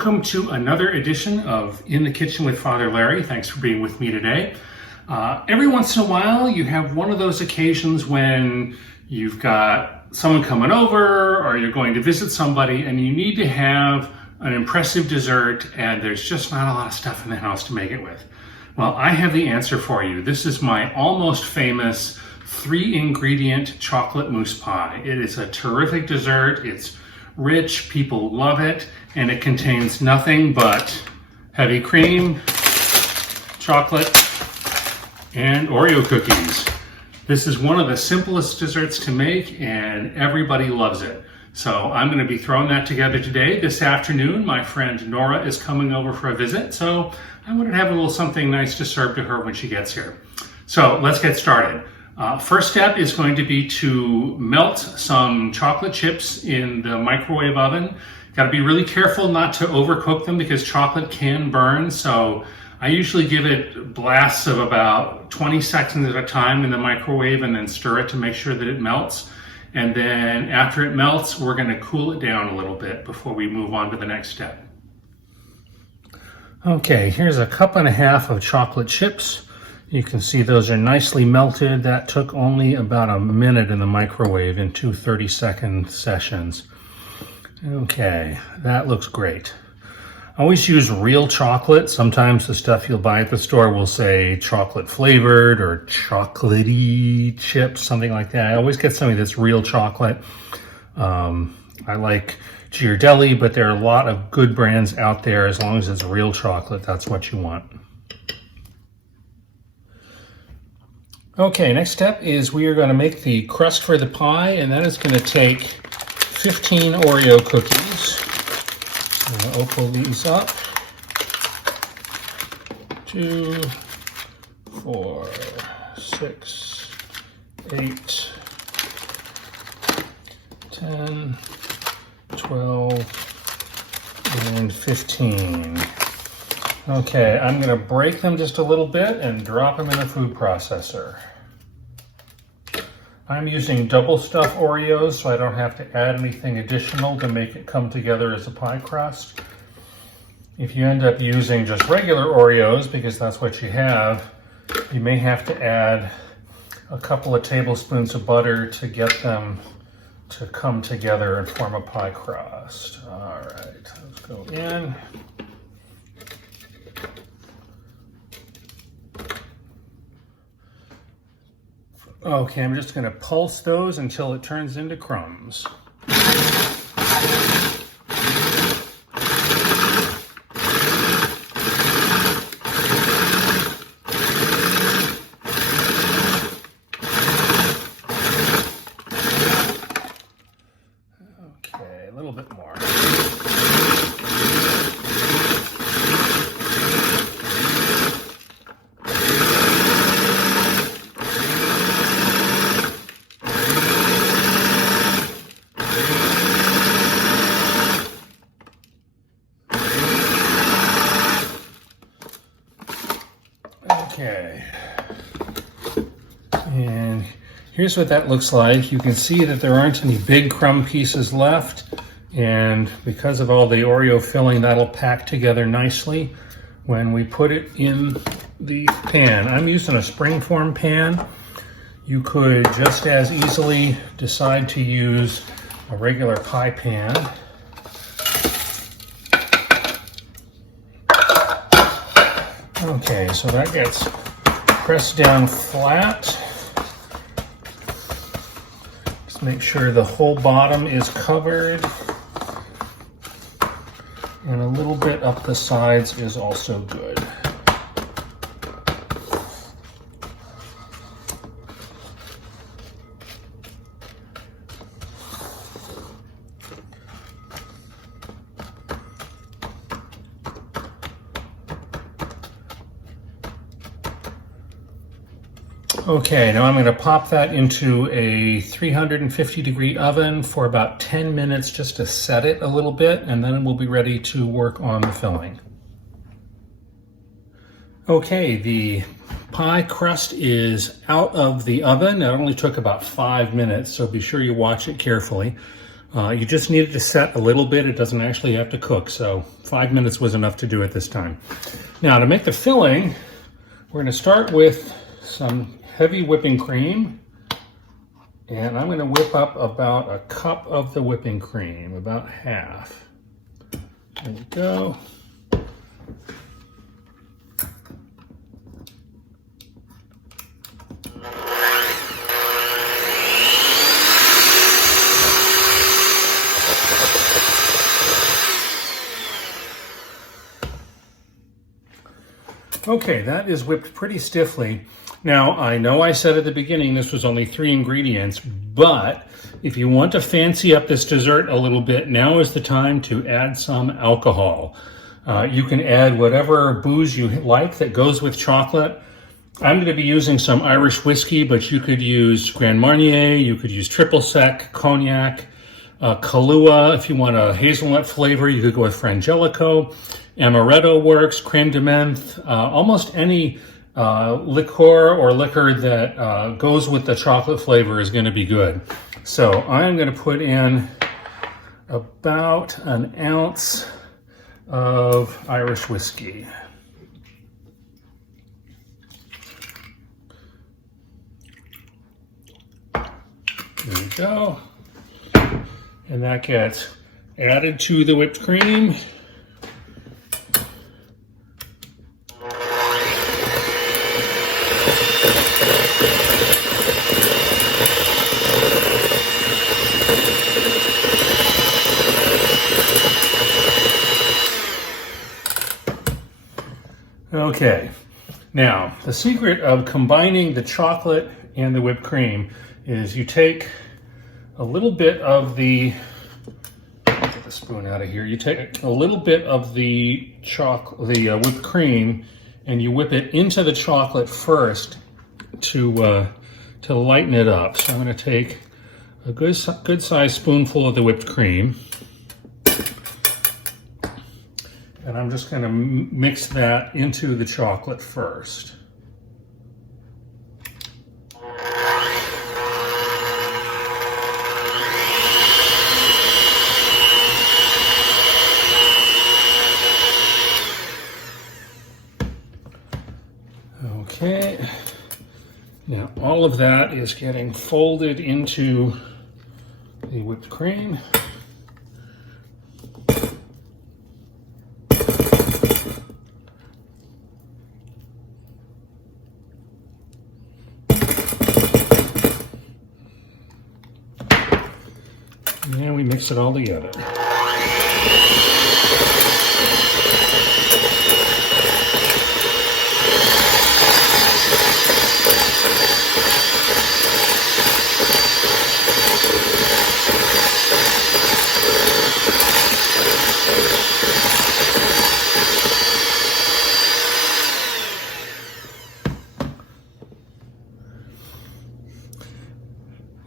welcome to another edition of In the Kitchen with Father Larry. Thanks for being with me today. Every once in a while, you have one of those occasions when you've got someone coming over or you're going to visit somebody and you need to have an impressive dessert and there's just not a lot of stuff in the house to make it with. Well, I have the answer for you. This is my almost famous 3-ingredient chocolate mousse pie. It is a terrific dessert. It's rich, people love it, and it contains nothing but heavy cream, chocolate, and Oreo cookies. This is one of the simplest desserts to make and everybody loves it. So I'm going to be throwing that together today. This afternoon, my friend Nora is coming over for a visit, so I wanted to have a little something nice to serve to her when she gets here. So let's get started. First step is going to be to melt some chocolate chips in the microwave oven. Got to be really careful not to overcook them because chocolate can burn. So I usually give it blasts of about 20 seconds at a time in the microwave and then stir it to make sure that it melts. And then after it melts, we're going to cool it down a little bit before we move on to the next step. Okay, here's a 1.5 cups of chocolate chips. You can see those are nicely melted. That took only about a minute in the microwave in 2 30-second sessions. Okay, that looks great. I always use real chocolate. Sometimes the stuff you'll buy at the store will say chocolate flavored or chocolatey chips, something like that. I always get something that's real chocolate. I like Ghirardelli, but there are a lot of good brands out there. As long as it's real chocolate, that's what you want. Okay, next step is we are going to make the crust for the pie, and that is going to take 15 Oreo cookies. I'm going to open these up. 2, 4, 6, 8, 10, 12, and 15. Okay, I'm going to break them just a little bit and drop them in a food processor. I'm using double stuff Oreos, so I don't have to add anything additional to make it come together as a pie crust. If you end up using just regular Oreos, because that's what you have, you may have to add a couple of tablespoons of butter to get them to come together and form a pie crust. All right, let's go in. Okay, I'm just going to pulse those until it turns into crumbs. Okay, a little bit more. Okay, and here's what that looks like. You can see that there aren't any big crumb pieces left, and because of all the Oreo filling, that'll pack together nicely when we put it in the pan. I'm using a springform pan. You could just as easily decide to use a regular pie pan. Okay, so that gets pressed down flat. Just make sure the whole bottom is covered. And a little bit up the sides is also good. Okay, now I'm going to pop that into a 350-degree oven for about 10 minutes just to set it a little bit, and then we'll be ready to work on the filling. Okay, the pie crust is out of the oven. It only took about 5 minutes, so be sure you watch it carefully. You just need it to set a little bit. It doesn't actually have to cook, so 5 minutes was enough to do it this time. Now to make the filling, we're going to start with some heavy whipping cream. And I'm going to whip up about a cup of the whipping cream, about half. There we go. Okay, that is whipped pretty stiffly. Now, I know I said at the beginning this was only 3 ingredients, but if you want to fancy up this dessert a little bit, now is the time to add some alcohol. You can add whatever booze you like that goes with chocolate. I'm going to be using some Irish whiskey, but you could use Grand Marnier, you could use triple sec, cognac, Kahlua. If you want a hazelnut flavor, you could go with Frangelico. Amaretto works, creme de menthe, almost any liqueur or liquor that goes with the chocolate flavor is going to be good. So I'm going to put in about an ounce of Irish whiskey. There we go. And that gets added to the whipped cream. Okay, now the secret of combining the chocolate and the whipped cream is you take a little bit of the, get the spoon out of here, you take a little bit of the whipped cream and you whip it into the chocolate first to lighten it up. So I'm going to take a good sized spoonful of the whipped cream. And I'm just going to mix that into the chocolate first. Okay. Now all of that is getting folded into the whipped cream. And we mix it all together.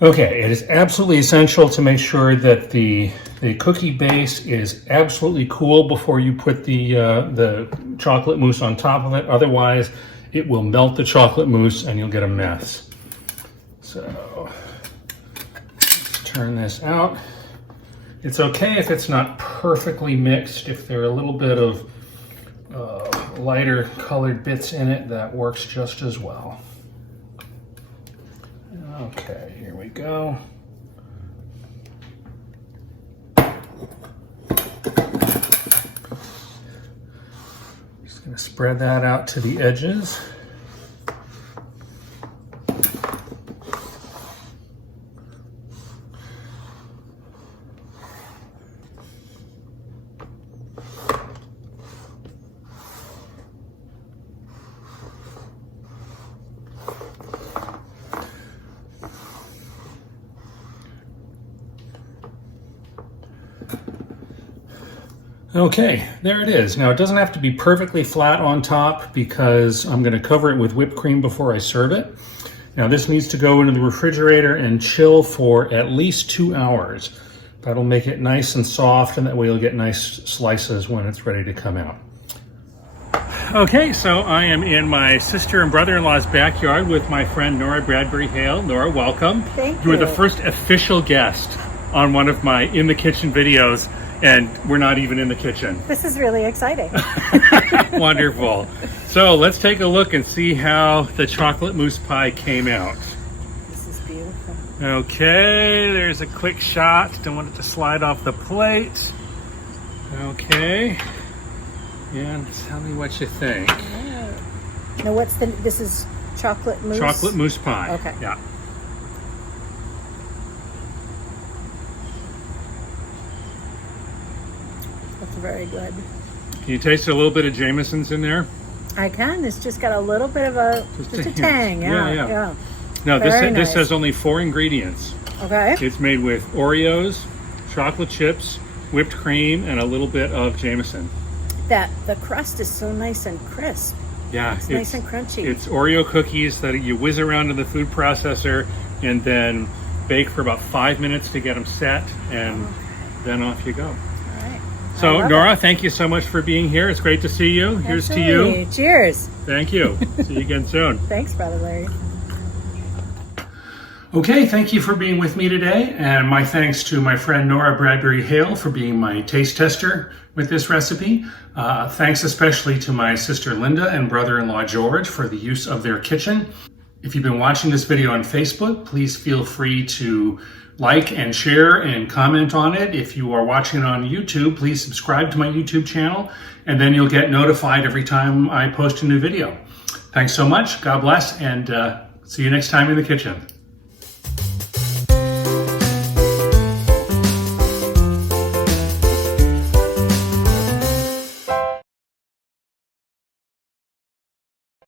Okay, it is absolutely essential to make sure that the cookie base is absolutely cool before you put the chocolate mousse on top of it. Otherwise, it will melt the chocolate mousse and you'll get a mess. So, let's turn this out. It's okay if it's not perfectly mixed. If there are a little bit of lighter colored bits in it, that works just as well. Okay, here we go. Just going to spread that out to the edges. Okay, there it is. Now it doesn't have to be perfectly flat on top because I'm going to cover it with whipped cream before I serve it. Now this needs to go into the refrigerator and chill for at least 2 hours. That'll make it nice and soft, and that way you'll get nice slices when it's ready to come out. Okay, so I am in my sister and brother-in-law's backyard with my friend Nora Bradbury Hale. Nora, welcome. Thank you. You are the first official guest on one of my in the kitchen videos, and we're not even in the kitchen. This is really exciting. Wonderful. So let's take a look and see how the chocolate mousse pie came out. This is beautiful. Okay, there's a quick shot. Don't want it to slide off the plate. Okay. And tell me what you think. Right. Now this is chocolate mousse? Chocolate mousse pie. Okay. Yeah. That's very good. Can you taste a little bit of Jameson's in there? I can. It's just got a little bit of a tang. Yeah. No, Very this nice. has only 4 ingredients. Okay. It's made with Oreos, chocolate chips, whipped cream, and a little bit of Jameson. The crust is so nice and crisp. Yeah, It's nice and crunchy. It's Oreo cookies that you whiz around in the food processor and then bake for about 5 minutes to get them set, and then off you go. All right. So, Nora, thank you so much for being here. It's great to see you. Here's to you. Cheers. Thank you. See you again soon. Thanks, Brother Larry. Okay, thank you for being with me today, and my thanks to my friend Nora Bradbury Hale for being my taste tester with this recipe. Thanks especially to my sister Linda and brother-in-law George for the use of their kitchen. If you've been watching this video on Facebook, please feel free to like and share and comment on it. If you are watching it on YouTube, please subscribe to my YouTube channel, and then you'll get notified every time I post a new video. Thanks so much, God bless, and see you next time in the kitchen.